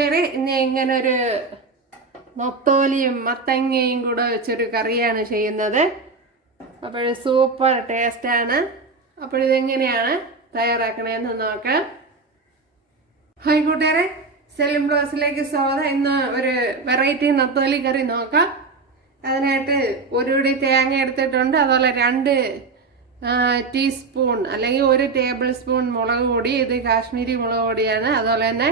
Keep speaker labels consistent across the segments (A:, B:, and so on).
A: ശരി ഇനി ഇങ്ങനെ ഒരു നൊത്തോലിയും മത്തങ്ങയും കൂടെ വെച്ചൊരു കറിയാണ് ചെയ്യുന്നത്. അപ്പോൾ സൂപ്പർ ടേസ്റ്റാണ് അപ്പോൾ ഇതെങ്ങനെയാണ് തയ്യാറാക്കണേന്ന് നോക്കാം. ഹായ് കൂട്ടുകാരെ സെലിം ബ്ലോസിലേക്ക് സ്വാഗതം. ഇന്ന് ഒരു വെറൈറ്റി നത്തോലി കറി നോക്കാം. അതിനായിട്ട് ഒരു പിടി തേങ്ങ എടുത്തിട്ടുണ്ട്. അതുപോലെ രണ്ട് ടീസ്പൂൺ അല്ലെങ്കിൽ ഒരു ടേബിൾ സ്പൂൺ മുളക് പൊടി ഇത് കാശ്മീരി മുളക് പൊടിയാണ്. അതുപോലെ തന്നെ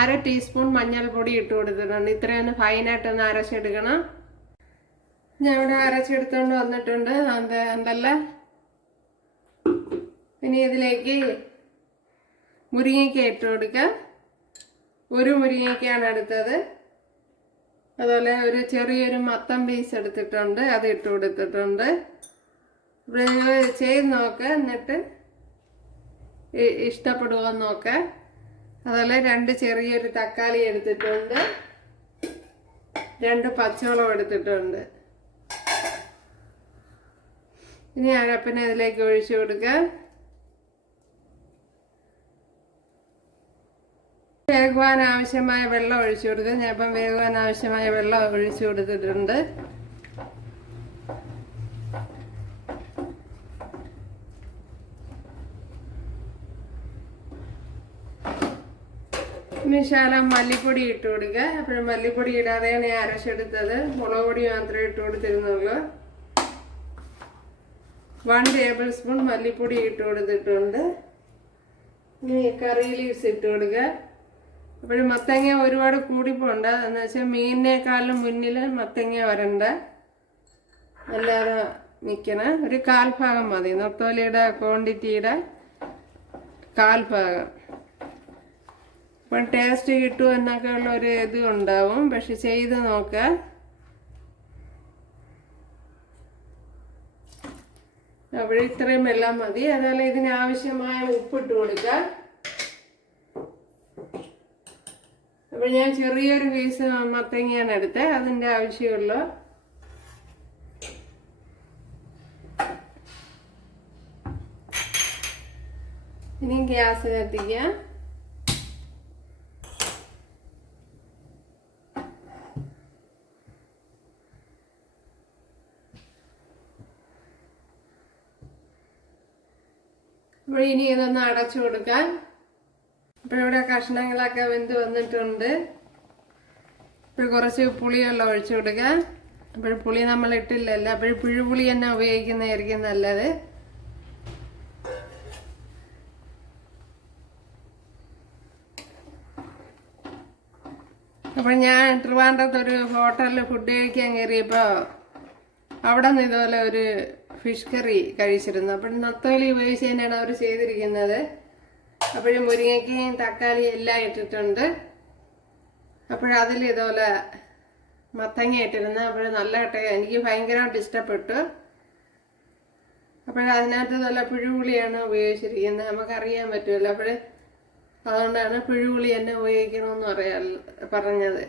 A: അര ടീസ്പൂൺ മഞ്ഞൾപ്പൊടി ഇട്ട് കൊടുത്തിട്ടുണ്ട്. ഇത്രയൊന്ന് ഫൈനായിട്ടൊന്ന് അരച്ചെടുക്കണം. ഞാൻ ഇവിടെ അരച്ചെടുത്തോണ്ട് വന്നിട്ടുണ്ട്. അത് എന്തല്ല? ഇനി ഇതിലേക്ക് മുരിങ്ങയ്ക്ക ഇട്ട് കൊടുക്കുക ഒരു മുരിങ്ങയ്ക്കാണ് എടുത്തത് അതുപോലെ ഒരു ചെറിയൊരു മത്തം പീസ് എടുത്തിട്ടുണ്ട്. അത് ഇട്ട് കൊടുത്തിട്ടുണ്ട്. ഇവിടെ ചെയ്ത് നോക്കുക എന്നിട്ട് ഇഷ്ടപ്പെടുമോ നോക്കുക അതുപോലെ രണ്ട് ചെറിയൊരു തക്കാളി എടുത്തിട്ടുണ്ട്. രണ്ട് പച്ചമുളക് എടുത്തിട്ടുണ്ട്. ഇനി അരപ്പിനെ അതിലേക്ക് ഒഴിച്ചു കൊടുക്കുക. വേകുവാൻ ആവശ്യമായ വെള്ളം ഒഴിച്ചു കൊടുക്കുക. ഞാൻ ഇപ്പം വേകുവാൻ ആവശ്യമായ വെള്ളം ഒഴിച്ചു കൊടുത്തിട്ടുണ്ട്. ഇനി മല്ലിപ്പൊടി ഇട്ട് കൊടുക്കുക. അപ്പോഴും മല്ലിപ്പൊടി ഇടാതെയാണ് ഞാൻ അരച്ചെടുത്തത് മുളക് പൊടി മാത്രമേ ഇട്ട് കൊടുത്തിരുന്നുള്ളൂ. വൺ ടേബിൾ സ്പൂൺ മല്ലിപ്പൊടി ഇട്ട് കൊടുത്തിട്ടുണ്ട്. ഇനി കറി ലീവ്സ് ഇട്ട് കൊടുക്കുക. അപ്പോഴും മത്തങ്ങ ഒരുപാട് കൂടിപ്പോണ്ട. എന്ന് വെച്ചാൽ മീനിനേക്കാളും മുന്നിൽ മത്തങ്ങ വരണ്ട. അല്ലാതെ നിൽക്കണം ഒരു കാൽഭാഗം മതി. നൊത്തോലിയുടെ ക്വാണ്ടിറ്റിയുടെ കാൽ ഭാഗം ഇപ്പം ടേസ്റ്റ് കിട്ടും എന്നൊക്കെ ഉള്ള ഒരു ഇത് ഉണ്ടാവും. പക്ഷെ ചെയ്ത് നോക്കുക അവിടെ ഇത്രയും വെള്ളം മതി. അതുപോലെ ഇതിന് ആവശ്യമായ ഉപ്പിട്ട് കൊടുക്കാം. അപ്പോൾ ഞാൻ ചെറിയൊരു പീസ് മത്തങ്ങയാണ് എടുത്തത്. അതിന്റെ ആവശ്യമുള്ളൂ. ഇനി ഗ്യാസ് കത്തിക്കാം. അപ്പോൾ ഇനി ഇതൊന്ന് അടച്ചു കൊടുക്കാൻ. അപ്പോൾ ഇവിടെ കഷ്ണങ്ങളൊക്കെ വെന്ത് വന്നിട്ടുണ്ട്. ഇപ്പോൾ കുറച്ച് പുളിവെള്ളം ഒഴിച്ചു കൊടുക്കുക അപ്പോൾ പുളി നമ്മൾ ഇട്ടില്ലല്ലോ അപ്പോൾ പുഴുപുളി തന്നെ ഉപയോഗിക്കുന്നതായിരിക്കും നല്ലത്. അപ്പോൾ ഞാൻ ട്രിവാൻഡ്രത്ത് ഒരു ഹോട്ടലിൽ ഫുഡ് കഴിക്കാൻ കയറിയപ്പോൾ അവിടെ നിന്ന് ഇതുപോലെ ഒരു ഫിഷ് കറി കഴിച്ചിരുന്നു. അപ്പോൾ നത്തോലി ഉപയോഗിച്ച് തന്നെയാണ് അവർ ചെയ്തിരിക്കുന്നത്. അപ്പോഴും മുരിങ്ങയ്ക്കയും തക്കാളി എല്ലാം ഇട്ടിട്ടുണ്ട്. അപ്പോഴതിൽ ഇതുപോലെ മത്തങ്ങ ഇട്ടിരുന്നു. അപ്പോഴും നല്ല എനിക്ക് ഭയങ്കരമായിട്ട് ഇഷ്ടപ്പെട്ടു. അപ്പോഴതിനകത്ത് നല്ല പുഴുപുളിയാണ് ഉപയോഗിച്ചിരിക്കുന്നത്. നമുക്കറിയാൻ പറ്റുമല്ലോ. അപ്പോൾ അതുകൊണ്ടാണ് പുഴുപുളി തന്നെ ഉപയോഗിക്കണമെന്ന് പറയാ പറഞ്ഞത്.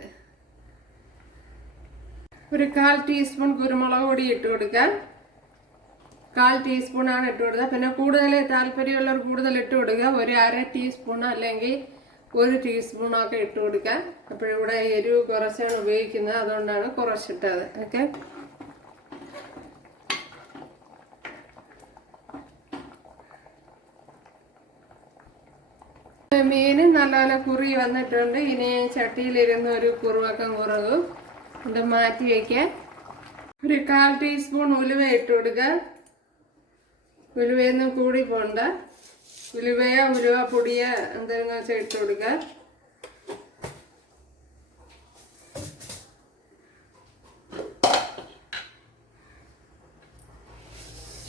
A: ഒരു കാൽ ടീസ്പൂൺ കുരുമുളക് പൊടി ഇട്ട് കൊടുക്കാം. കാൽ ടീസ്പൂൺ ആണ് ഇട്ട് കൊടുക്കുക. പിന്നെ കൂടുതൽ താല്പര്യമുള്ളവർ കൂടുതൽ ഇട്ട് കൊടുക്കുക. ഒരു അര ടീസ്പൂൺ അല്ലെങ്കിൽ ഒരു ടീസ്പൂണൊക്കെ ഇട്ട് കൊടുക്കാം അപ്പോഴിവിടെ എരിവ് കുറച്ചാണ് ഉപയോഗിക്കുന്നത്. അതുകൊണ്ടാണ് കുറച്ചിട്ടത്. ഓക്കെ. മീൻ നല്ലപോലെ കുറി വന്നിട്ടുണ്ട്. ഇനി ചട്ടിയിലിരുന്ന് ഒരു കുറുവക്കം കുറവും ഇത് മാറ്റി വയ്ക്കാൻ ഒരു കാൽ ടീസ്പൂൺ ഉലുവ ഇട്ട് കൊടുക്കുക ഉലുവയൊന്നും കൂടി പോണ്ട. ഉലുവയോ ഉലുവ പൊടിയോ എന്തെങ്കിലും വെച്ചാൽ ഇട്ട് കൊടുക്കുക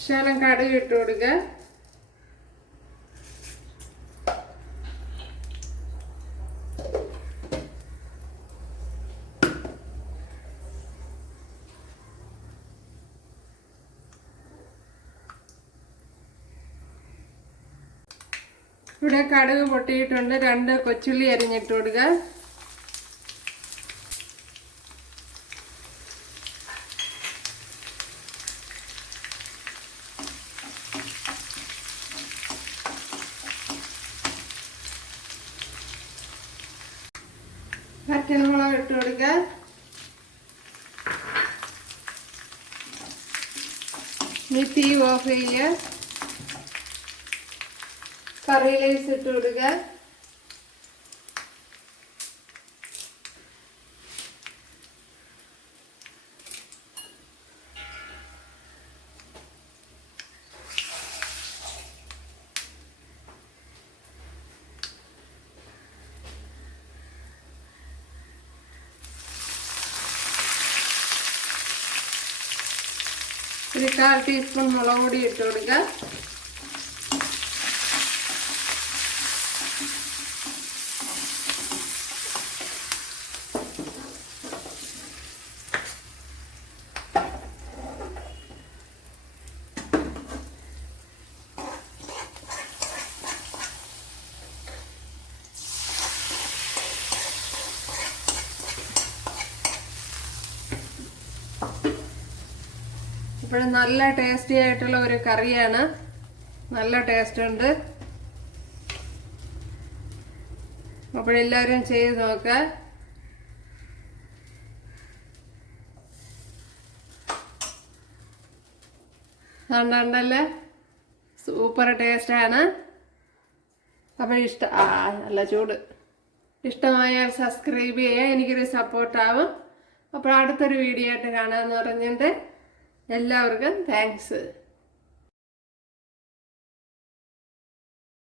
A: ശകലം കടുക് ഇട്ട് കൊടുക്കുക ഇവിടെ കടുക് പൊട്ടിയിട്ടുണ്ട്. രണ്ട് കൊച്ചുള്ളി അരിഞ്ഞിട്ട് കൊടുക്കുക പച്ചമുളക് ഇട്ട് കൊടുക്കുക ഇനി തീ ഓഫ് ചെയ്യുക കറി ലൈസ് ഇട്ട് കൊടുക്കുക ഒരു കാൽ ടീസ്പൂൺ മുളക് പൊടി ഇട്ട് ഇപ്പോഴും നല്ല ടേസ്റ്റി ആയിട്ടുള്ള ഒരു കറിയാണ്. നല്ല ടേസ്റ്റ് ഉണ്ട്. അപ്പോഴെല്ലാവരും ചെയ്ത് നോക്കുക കണ്ടല്ലേ? സൂപ്പർ ടേസ്റ്റാണ് അപ്പോൾ ഇഷ്ട നല്ല ചൂട്. ഇഷ്ടമായാൽ സബ്സ്ക്രൈബ് ചെയ്യുക. എനിക്കൊരു സപ്പോർട്ടാവും അപ്പോൾ അടുത്തൊരു വീഡിയോ ആയിട്ട് കാണാമെന്ന് പറഞ്ഞിട്ട് എല്ലാവർക്കും താങ്ക്സ്